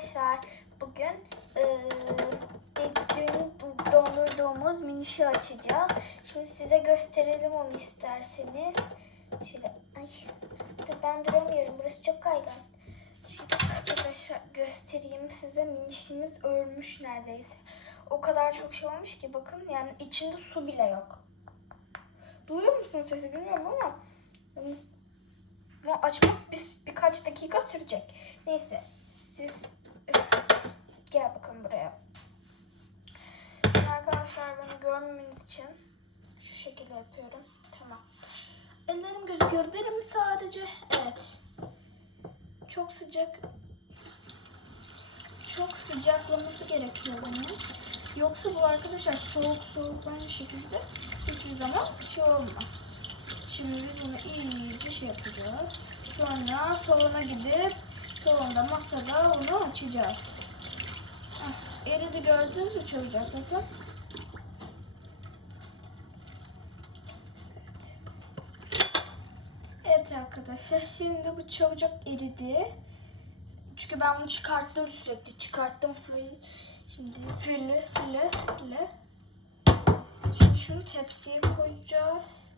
Arkadaşlar bugün eee dün dondurduğumuz minişi açacağız. Şimdi size gösterelim onu isterseniz. Şöyle ay ben duramıyorum burası çok kaygan. Şöyle arkadaşlar göstereyim size minişimiz ölmüş neredeyse. O kadar çok şey olmuş ki bakın yani içinde su bile yok. Duyuyor musunuz sesi bilmiyorum ama yalnız açmak bir, birkaç dakika sürecek. Neyse siz gel bakalım buraya. Arkadaşlar beni görmemeniz için şu şekilde yapıyorum. Tamam. Ellerim gözüküyor değil mi sadece? Evet. Çok sıcak. Çok sıcaklaması gerekiyor bunun. Yoksa bu arkadaşlar soğuk soğuk aynı şekilde hiçbir zaman şey olmaz. Şimdi biz bunu iyice şey yapacağız. Sonra salona gidip salonda masada onu açacağız. Hah, eridi gördünüz mü çabucak bakın. Evet. Arkadaşlar şimdi bu çabucak eridi. Çünkü ben bunu çıkarttım sürekli. Çıkarttım full. Şimdi fülle fülle fülle. Şimdi şunu tepsiye koyacağız.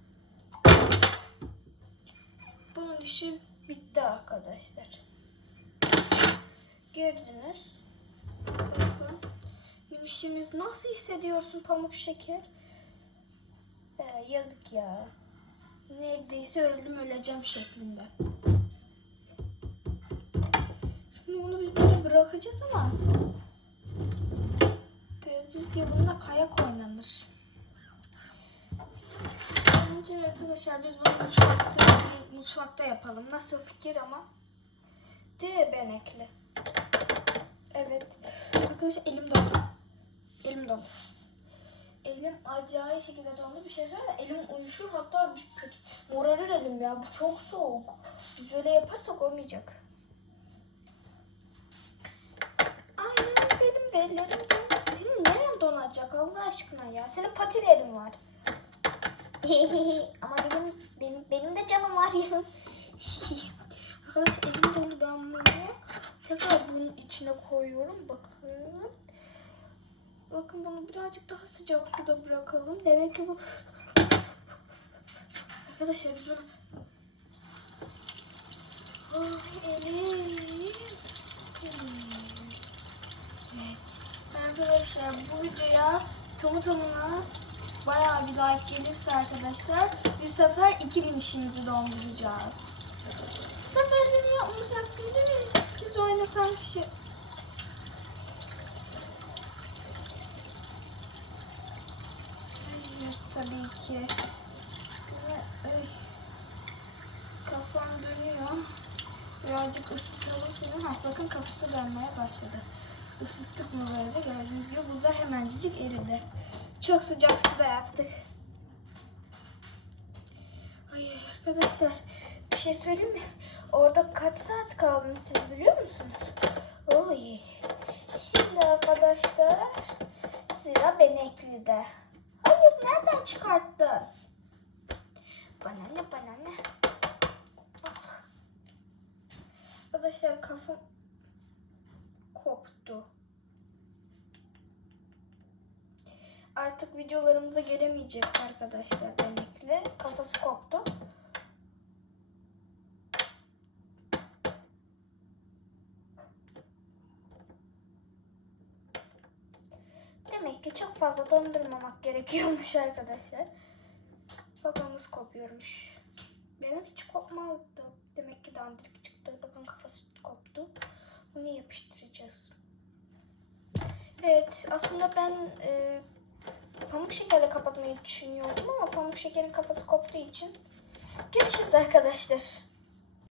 Bunun işi bitti arkadaşlar. Gördünüz. Bakın. Minişimiz nasıl hissediyorsun pamuk şeker? Ee, yazık ya. Neredeyse öldüm öleceğim şeklinde. Şimdi bunu biz böyle bırakacağız ama gördüğünüz gibi bunda kayak oynanır. Önce arkadaşlar biz bunu mutfakta, mutfakta yapalım. Nasıl fikir ama? De benekli. Evet. Arkadaşlar elim dondu. Elim dondu. Elim acayip şekilde dondu. Bir şey söyleyeyim? Elim uyuşur hatta bir kötü. Morarır elim ya. Bu çok soğuk. Biz böyle yaparsak olmayacak. Aynen benim de ellerim dondu. Senin neren donacak Allah aşkına ya? Senin patilerin var. Ama benim benim benim de canım var ya. Arkadaşlar elim dondu ben bunu tekrar bunun içine koyuyorum. Bakın. Bakın bunu birazcık daha sıcak suda bırakalım. Demek ki bu Arkadaşlar biz bunu Ay elim. Evet. Arkadaşlar bu videoya tamı tamına bayağı bir like gelirse arkadaşlar bir sefer 2000 işimizi donduracağız. Bu sefer beni yapmayacaksın değil mi? Biz oynatan şey. Evet tabii ki. Ve, ay, Kafam dönüyor. Birazcık ısıtalım seni. Ha, bakın kafası dönmeye başladı. Isıttık mı böyle gördüğünüz gibi buzlar hemencik eridi. Çok sıcak suda yaptık. Ay arkadaşlar şey söyleyeyim mi? Orada kaç saat kaldım siz biliyor musunuz? Oy. Şimdi arkadaşlar sıra Benekli'de. Hayır nereden çıkarttın? Bana ne bana ne? Ah. Arkadaşlar kafam koptu. Artık videolarımıza gelemeyecek arkadaşlar demekle. Kafası koptu. Demek ki çok fazla dondurmamak gerekiyormuş arkadaşlar. Kafamız kopuyormuş. Benim hiç kopmadı. Demek ki dandirik çıktı. Bakın kafası koptu. Bunu yapıştıracağız. Evet aslında ben e, pamuk şekerle kapatmayı düşünüyordum ama pamuk şekerin kafası koptuğu için görüşürüz arkadaşlar.